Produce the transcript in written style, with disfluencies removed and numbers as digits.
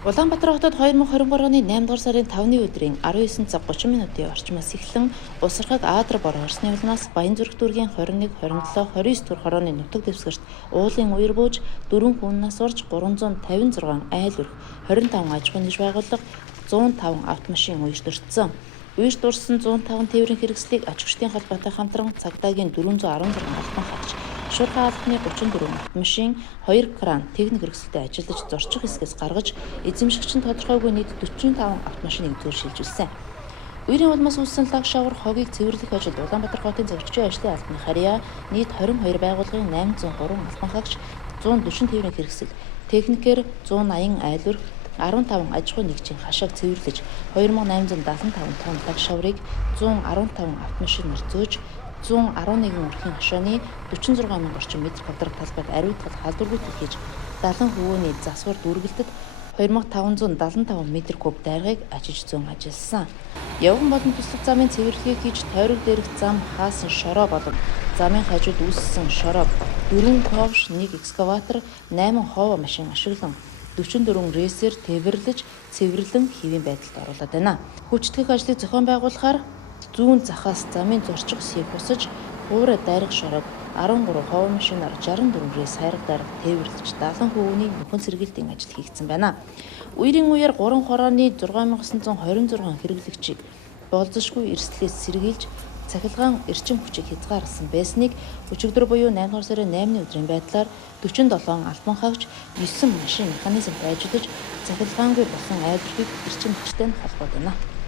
Улаанбаатар хотод 2023 оны 8 дугаар сарын 5-ны өдрийн 19 цаг 30 минутын орчмоос эхлэн усархаг Аадра боргорсны улмаас Баянзүрх дүүргийн 21, 27, 29 дугаар хорооны нутаг дэвсгэрт уулын үер бууж 4 хүн нас орж 356 айл өрх, 25 аж ахуйн нэгж байгууллага, 105 автомашин үердөрцсөн. Үерт дурсан 105 тээврийн хэрэгслийг аж ахуйн холбоотой хамтран цагдаагийн 416 албан хаагч, шуурхай албаны 34 автомашин, 2 кран техник хэрэгсэлтэй ажиллаж зорчих хэсгээс гаргаж, эзэмшигч нь тодорхойгүй нийт 45 автомашиныг зөв шилжүүлсэн. Үерийн улмаас үүссэн лаг шавар хогийг цэвэрлэх ажилд Улаанбаатар хотын зорчигчийн ажлын албаны харьяа нийт 22 байгууллагын 803 албан хаагч, 140 тээврийн хэрэгсэл, техникээр 180 айл өрх, 15 аж ахуйн нэгжийн хашааг цэвэрлэж 2875 тонн лаг шаврыг 115 автомашинаар зөөж 111 өрхийн хашааны 46 мянган орчим метр квадрат талбайд ариутгал халдваргүйтэл хийж 70 хөвөөний засвар дүүргэлтэд 2575 м куб дайргыг ажиж зөн ажилласан. Явган болон туслах замын цэвэрлэгийг хийж тойрог дээрх зам хаасан шороо болон замын хажууд үүссэн шороо 4 ковш, 1 экскаватор, 8 ховоо машин ашиглан 44 рейсер тээвэрлэж цэвэрлэн хэвийн байдалд оруулаад байна. Хүчтгэх ажлыг зохион байгуулахаар зүүн захаас замын зорчих хэсгийг бусаж хуурай дайрах шороог 13 ховоо машинаар 64 рейс хайрга дайрах тээвэрлэж 70 хөвөөний нөхөн сэргийлтийн ажил хийгдсэн байна. Үерийн үеэр 3 хорооны 6926 хэрэглэгчийг болзошгүй эрсдлээс сэргийлж цахилгаан эрчим хүчийг хязгаарласан байсныг өчигдөр буюу 8 дугаар сарын 8-ны өдрийн байдлаар 47 албан хаагч 9 машин механизм ажиллаж цахилгаангүй болсон айлдварыг эрчим хүчтэй холбоод байна.